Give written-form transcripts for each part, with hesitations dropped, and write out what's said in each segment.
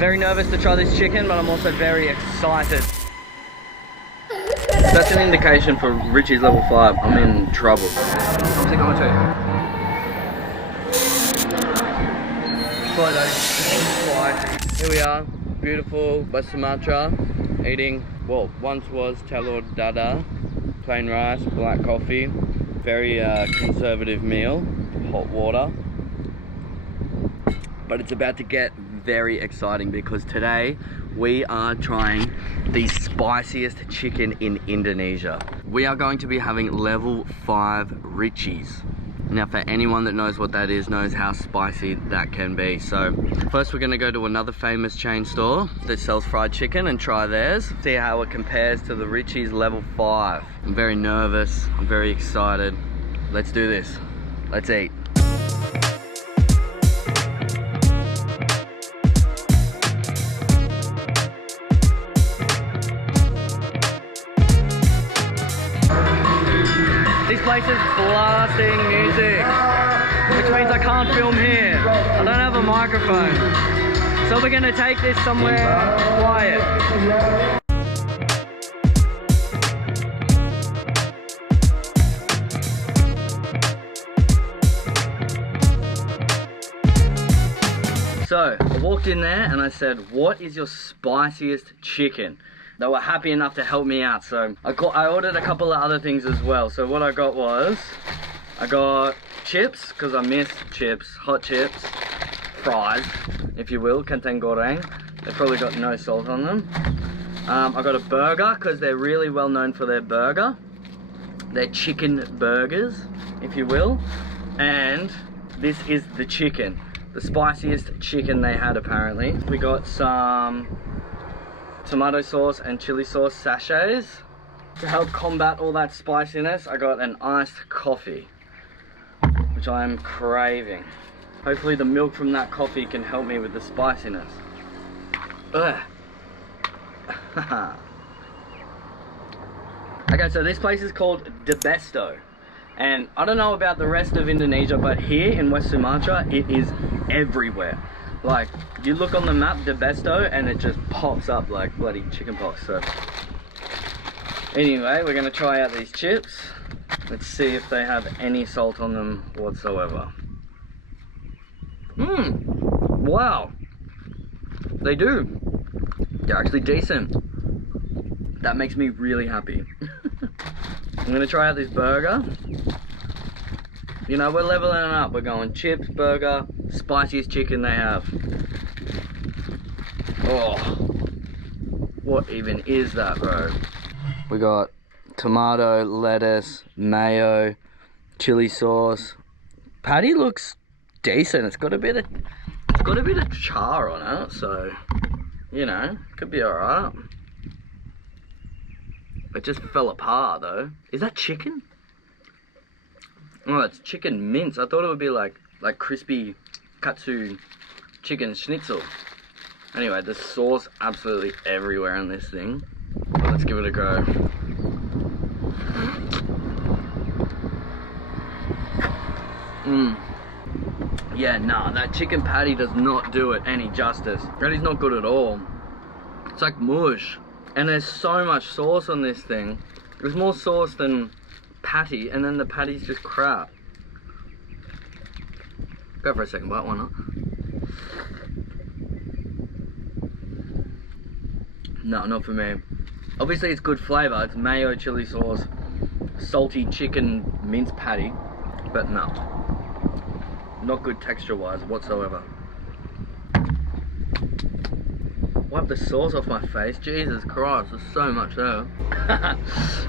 very nervous to try this chicken, but I'm also very excited. That's an indication for Richie's level 5. I'm in trouble. I'm thinking on too. Here we are, beautiful West Sumatra, eating, well, once was telur dadah, plain rice, black coffee, very conservative meal, hot water. But it's about to get very exciting because today we are trying the spiciest chicken in Indonesia. We are going to be having level 5 Richeese. Now for anyone that knows what that is, knows how spicy that can be. So first we're gonna go to another famous chain store that sells fried chicken and try theirs. See how it compares to the Richeese level 5. I'm very nervous, I'm very excited. Let's do this, let's eat. This place is blasting music, which means I can't film here. I don't have a microphone. So we're gonna take this somewhere quiet. So I walked in there and I said, what is your spiciest chicken? They were happy enough to help me out, so I ordered a couple of other things as well. So what I got was, I got chips, because I miss chips, hot chips, fries, if you will, kentang goreng. They've probably got no salt on them. I got a burger, because they're really well known for their burger. They're chicken burgers, if you will. And this is the chicken, the spiciest chicken they had apparently. We got some tomato sauce and chili sauce sachets. To help combat all that spiciness, I got an iced coffee, which I am craving. Hopefully the milk from that coffee can help me with the spiciness. Ugh. Okay, so this place is called Debesto. And I don't know about the rest of Indonesia, but here in West Sumatra, it is everywhere. Like, you look on the map, Debesto, and it just pops up like bloody chicken pox. So anyway, we're gonna try out these chips. Let's see if they have any salt on them whatsoever. Wow, they do. They're actually decent. That makes me really happy. I'm gonna try out this burger. You know, we're leveling it up. We're going chips, burger, spiciest chicken they have. Oh, what even is that, bro? We got tomato, lettuce, mayo, chili sauce. Patty looks decent. It's got a bit of char on it, so you know, could be alright. It just fell apart though. Is that chicken? Oh, it's chicken mince. I thought it would be like crispy katsu chicken schnitzel. Anyway, the sauce absolutely everywhere on this thing. Well, let's give it a go. Yeah, nah, that chicken patty does not do it any justice. Patty's not good at all. It's like mush. And there's so much sauce on this thing. There's more sauce than patty, and then the patty's just crap. Go for a second bite, why not? No, not for me. Obviously it's good flavour. It's mayo, chili sauce, salty chicken mince patty, but no. Not good texture wise whatsoever. Wipe the sauce off my face. Jesus Christ, there's so much there.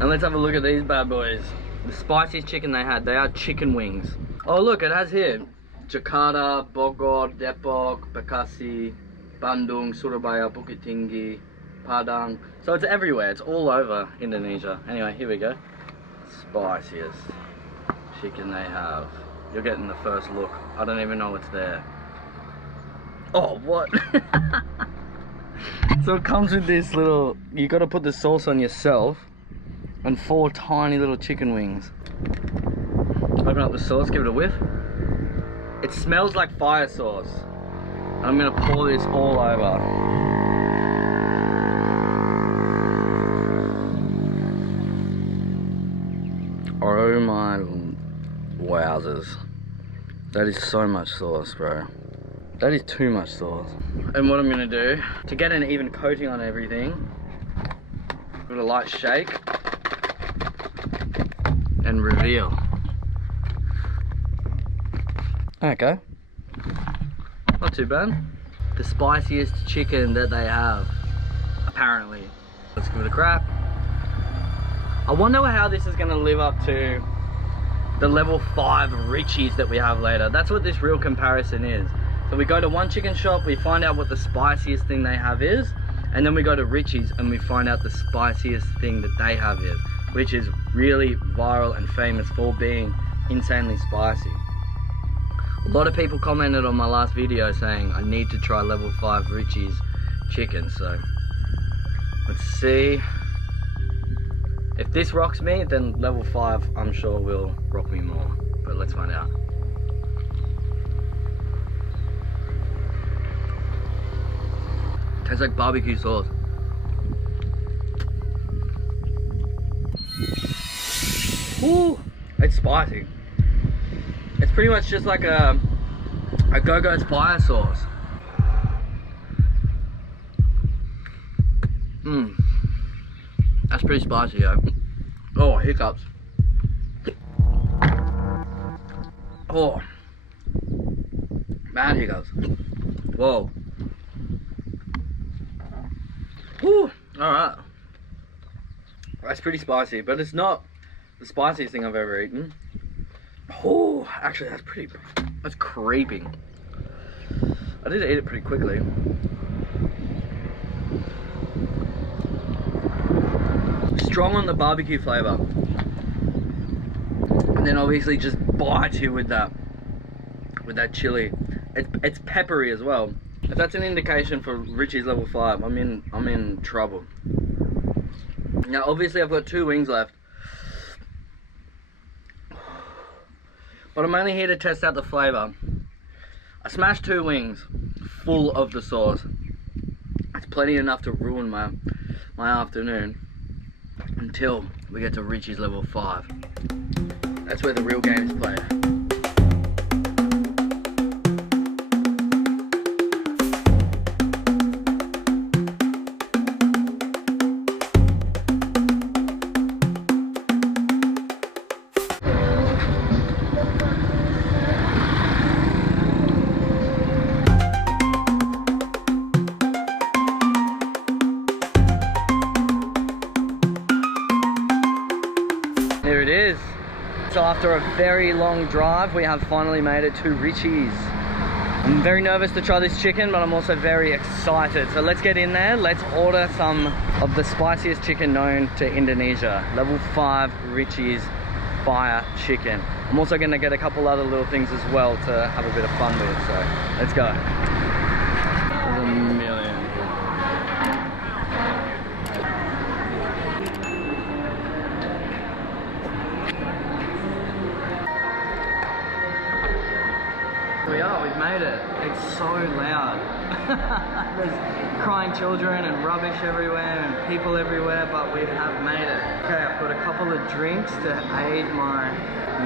And let's have a look at these bad boys. The spiciest chicken they had. They are chicken wings. Oh look, it has here Jakarta, Bogor, Depok, Bekasi, Bandung, Surabaya, Bukit Tinggi, Padang. So it's everywhere. It's all over Indonesia. Anyway, here we go. Spiciest chicken they have. You're getting the first look. I don't even know it's there. Oh, what? So it comes with this little, you gotta put the sauce on yourself, and 4 tiny little chicken wings. Open up the sauce, give it a whiff. It smells like fire sauce. I'm gonna pour this all over. Oh my wowzers. That is so much sauce, bro. That is too much sauce. And what I'm gonna do, to get an even coating on everything, give it a light shake and reveal. Okay. Not too bad. The spiciest chicken that they have, apparently. Let's give it a crack. I wonder how this is gonna live up to the level 5 Richeese that we have later. That's what this real comparison is. So we go to one chicken shop, we find out what the spiciest thing they have is, and then we go to Richeese and we find out the spiciest thing that they have is, which is really viral and famous for being insanely spicy. A lot of people commented on my last video saying I need to try level 5 Richeese chicken, so let's see. If this rocks me, then level 5 I'm sure will rock me more, but let's find out. Tastes like barbecue sauce. Ooh, it's spicy. It's pretty much just like a go-go's fire sauce. Mmm. That's pretty spicy, yo. Oh, hiccups. Oh. Bad hiccups. Whoa. Whew. Alright. That's pretty spicy, but it's not the spiciest thing I've ever eaten. Oh, actually that's creeping. I did eat it pretty quickly. Strong on the barbecue flavor. And then obviously just bites you with that chili. It's peppery as well. If that's an indication for Richie's level 5, I'm in trouble. Now obviously I've got 2 wings left. But I'm only here to test out the flavor. I smashed 2 wings full of the sauce. It's plenty enough to ruin my afternoon until we get to Richie's level 5. That's where the real game is played. There it is. So after a very long drive, we have finally made it to Richeese. I'm very nervous to try this chicken, but I'm also very excited. So let's get in there. Let's order some of the spiciest chicken known to Indonesia. Level 5 Richeese fire chicken. I'm also gonna get a couple other little things as well to have a bit of fun with. So let's go. There's a million. We are, we've made it. It's so loud. There's crying children and rubbish everywhere and people everywhere, but we have made it. Okay, I've got a couple of drinks to aid my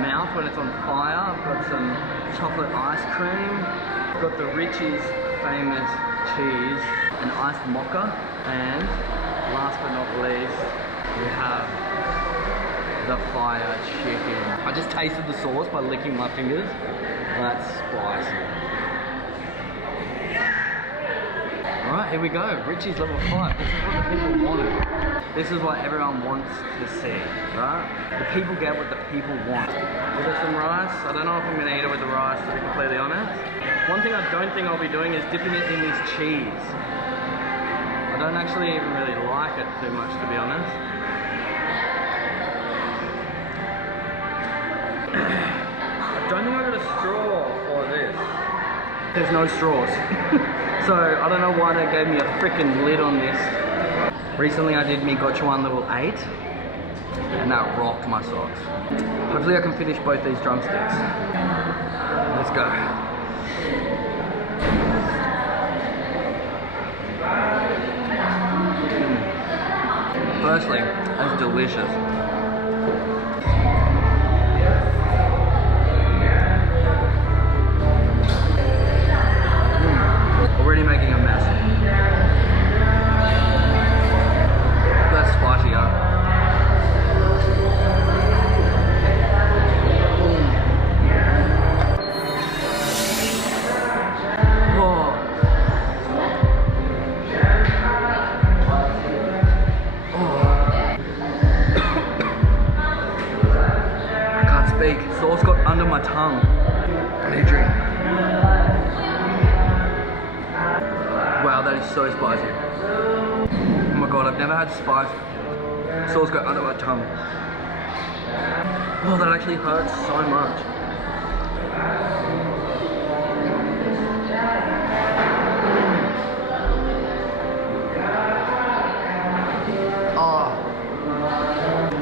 mouth when it's on fire. I've got some chocolate ice cream. I've got the Richeese famous cheese, an iced mocha, and last but not least, we have the fire chicken. I just tasted the sauce by licking my fingers. That's spicy. Alright, here we go. Richie's level 5. This is what the people wanted. This is what everyone wants to see, right? The people get what the people want. We got some rice. I don't know if I'm going to eat it with the rice, to be completely honest. One thing I don't think I'll be doing is dipping it in this cheese. I don't actually even really like it too much, to be honest. I don't think I got a straw for this. There's no straws. So I don't know why they gave me a freaking lid on this. Recently I did me Gochuan level 8 and that rocked my socks. Hopefully I can finish both these drumsticks. Let's go. Firstly, that's delicious. Already making a mess. That's spicy, huh? Sauce got under my tongue. I need a drink. Wow, that is so spicy. Oh my god, I've never had spice. Sauce got under my tongue. Oh, that actually hurts so much. Oh,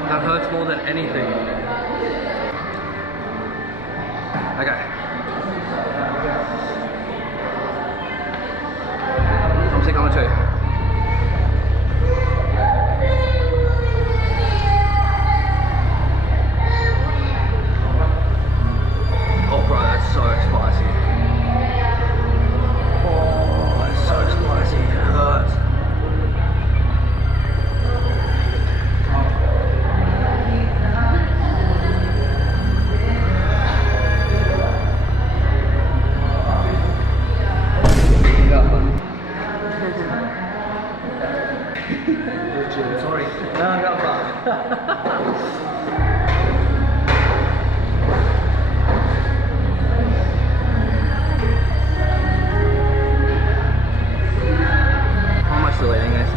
that hurts more than anything. Okay. I'm sick on it too. Oh bro, that's so spicy. Oh, that's so spicy. It hurts. Sorry. No, I got far. How am I still eating this?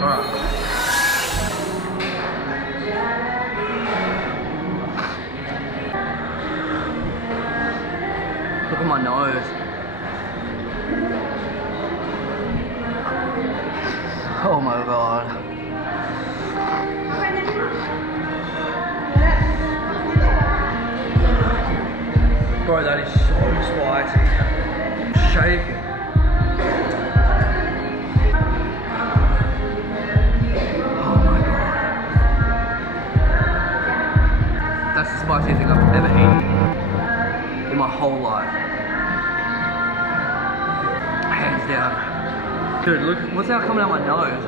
Alright. Look at my nose. Oh my god. Bro, that is so spicy. Shake it. Oh my god. That's the spiciest thing I've ever eaten in my whole life. Hands down. Dude, look, what's that coming out my nose?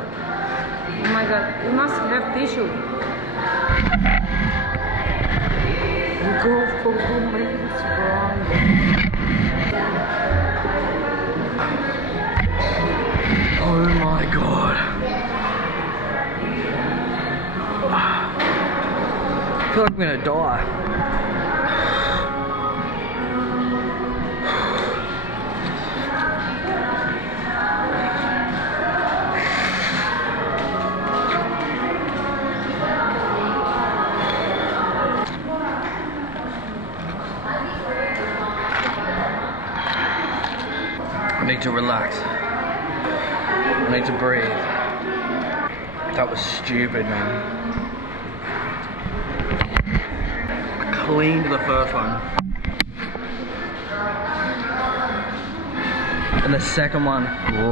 Oh my god, you must have tissue. Go for minutes wrong. Oh my god. I feel like I'm gonna die. I need to relax. I need to breathe. That was stupid, man. I cleaned the first one. And the second one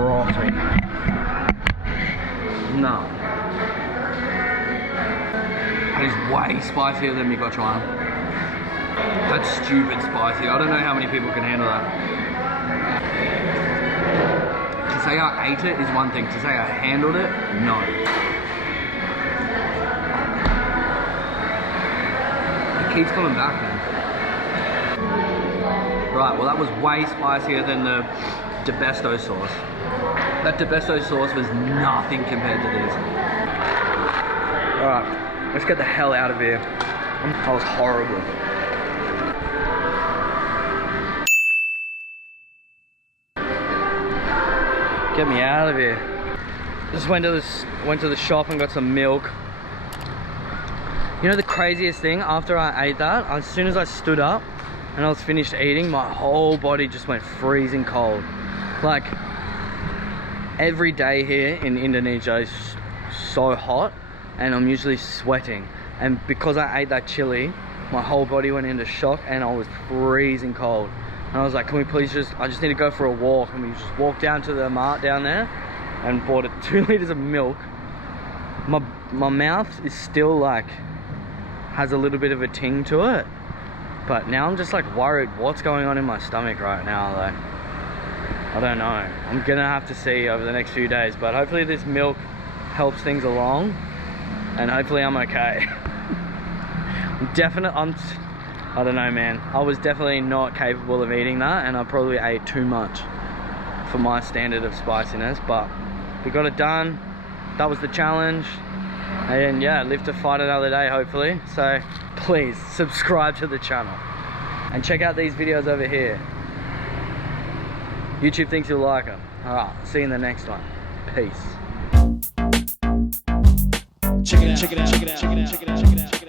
rocked me. No. That is way spicier than me Gochuan. That's stupid spicy. I don't know how many people can handle that. To say I ate it is one thing, to say I handled it, no. It keeps coming back, man. Right, well that was way spicier than the Debesto sauce. That Debesto sauce was nothing compared to this. Alright, let's get the hell out of here. That was horrible. Get me out of here. Just went to the shop and got some milk. You know the craziest thing, after I ate that, as soon as I stood up and I was finished eating, my whole body just went freezing cold. Like, every day here in Indonesia is so hot and I'm usually sweating. And because I ate that chili, my whole body went into shock and I was freezing cold. And I was like, can we please I just need to go for a walk. And we just walked down to the mart down there and bought 2 liters of milk. My mouth is still like, has a little bit of a ting to it. But now I'm just like worried what's going on in my stomach right now though. I don't know. I'm gonna have to see over the next few days, but hopefully this milk helps things along and hopefully I'm okay. I don't know, man. I was definitely not capable of eating that, and I probably ate too much for my standard of spiciness, but we got it done. That was the challenge. And yeah, live to fight another day, hopefully. So please subscribe to the channel and check out these videos over here. YouTube thinks you'll like them. All right, see you in the next one. Peace. Check it out, check it out, check it out, check it out, check it out, check it out.